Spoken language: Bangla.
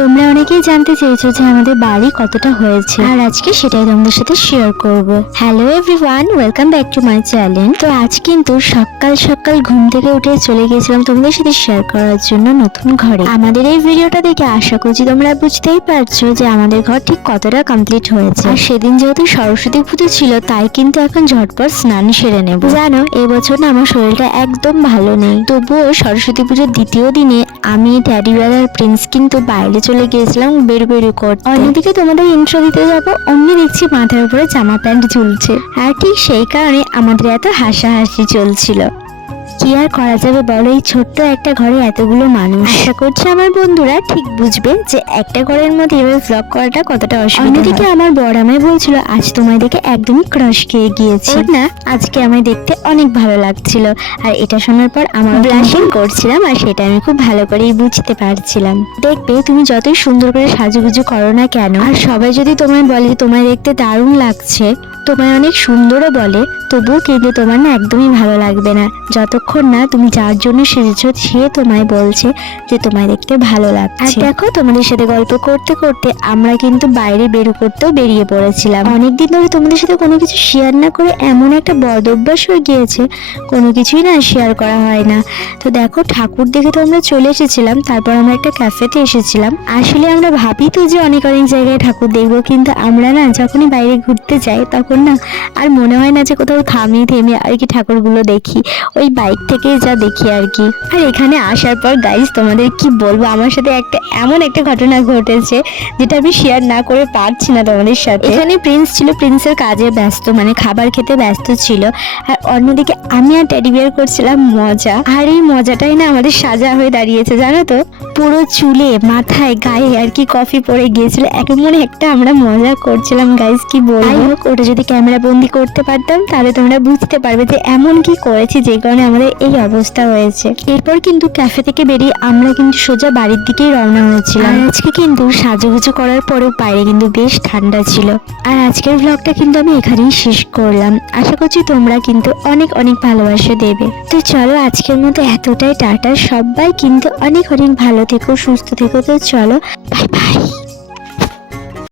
তোমরা অনেকেই জানতে চেয়েছো যে আমাদের বাড়ি কতটা হয়েছে। আর আজকে সেটাই তোমাদের সাথে শেয়ার করব। Hello everyone welcome back to my channel তো আজ কিন্তু সকাল সকাল ঘুম থেকে উঠে চলে গিয়েছিলাম তোমাদের সাথে শেয়ার করার জন্য নতুন ঘরে। আমাদের এই ভিডিওটা দেখে আশা করছি তোমরা বুঝতেই পারছ যে আমাদের ঘর ঠিক কতটা কমপ্লিট হয়েছে। আর সেদিন যেহেতু সরস্বতী পুজো ছিল, তাই কিন্তু এখন ঝটপট স্নান সেরে নেব। জানো এবছর না আমার শরীরটা একদম ভালো নেই। তবুও সরস্বতী পুজোর দ্বিতীয় দিনে আমি বিয়ার আর প্রিন্স কিন্তু বাইরে চলে গিয়েছিলাম বের বেরু অন্যদিকে তোমাদের ইন্ট্রো দিতে যাব, অমনি দেখছি মাথার উপরে জামা প্যান্ট ঝুলছে। আর ঠিক সেই কারণে আমাদের এত হাসাহাসি চলছিল। কি আর করা যাবে বলো? এই ছোট্ট একটা ঘরে এতগুলো মানুষ। আশা করছি আমার বন্ধুরা ঠিক বুঝবে যে একটা ঘরের মধ্যে এভাবে ভ্লগ করাটা কতটা অসুবিধা অন্যদিকে আমার বড় আমায় বলছিল আজ তোমায় দেখে একদমই ক্রাশ খেয়ে গিয়েছি। না আজকে আমায় দেখতে অনেক ভালো লাগছিল। আর এটা শোনার পর আমার ব্লাশিং করছিলাম আর সেটা আমি খুব ভালো করেই বুঝতে পারছিলাম। দেখবে তুমি যতই সুন্দর করে সাজুগুজু করো না কেন আর সবাই যদি তোমায় বলে যে তোমায় দেখতে দারুণ লাগছে তোমায় অনেক সুন্দরও বলে, তবুও কিন্তু তোমার না একদমই ভালো লাগবে না। যতক্ষণ না তুমি যার জন্য সেজেছো, সে তোমায় বলছে যে তোমায় দেখতে ভালো লাগছে। আর দেখো, তোমাদের সাথে গল্প করতে করতে আমরা কিন্তু বাইরে বেরু করতেও বেরিয়ে পড়েছিলাম। অনেকদিন ধরে তোমাদের সাথে কোনো কিছু শেয়ার না করে এমন একটা বদ অভ্যাস হয়ে গিয়েছে, কোনো কিছুই না শেয়ার করা হয় না। তো দেখো, ঠাকুর দেখে তো আমরা চলে এসেছিলাম, তারপর আমরা একটা ক্যাফেতে এসেছিলাম। আসলে আমরা ভাবি তো যে অনেক অনেক জায়গায় ঠাকুর দেখব, কিন্তু আমরা না যখনই বাইরে ঘুরতে যাই তখন না। আর মনে হয় না যে কোথাও থামি থেমে আর কি ঠাকুরগুলো দেখি। ওই বাইক থেকে যা দেখি আর কি। আর এখানে আসার পর গাইজ তোমাদের কি বলব? আমার সাথে একটা, এমন একটা ঘটনা ঘটেছে, যেটা আমি শেয়ার না করে পারছি না তোমাদের সাথে। এখানে প্রিন্স ছিল প্রিন্সের কাজে ব্যস্ত মানে খাবার খেতে ব্যস্ত ছিল। আর অন্যদিকে আমি আর টেডি বিয়ার করছিলাম মজা। আর এই মজাটাই না আমাদের সাজা হয়ে দাঁড়িয়েছে, জানো তো? পুরো চুলে, মাথায়, গায়ে আর কি কফি পরে গিয়েছিল। এমন একটা আমরা মজা করছিলাম গাইজ কি বলব? ওটা যদি ক্যামেরা বন্দি করতে পারতাম, তাহলে তোমরা বুঝতে পারবে যে এমন কি করেছি যে কারণে আমাদের এই অবস্থা হয়েছে। এরপর কিন্তু ক্যাফে থেকে বেরিয়ে আমরা কিন্তু সোজা বাড়ির দিকেই রওনা হয়েছিলাম। আজকে কিন্তু সাজুগুজু করার পরেও বাইরে কিন্তু বেশ ঠান্ডা ছিল। আর আজকের ব্লগটা কিন্তু আমি এখানেই শেষ করলাম। আশা করছি তোমরা কিন্তু অনেক অনেক ভালোবাসা দেবে। তো চলো, আজকের মতো এতটাই, টাটা। সবাই কিন্তু অনেক অনেক ভালো থেকো সুস্থ থেকো তো চলো বাই বাই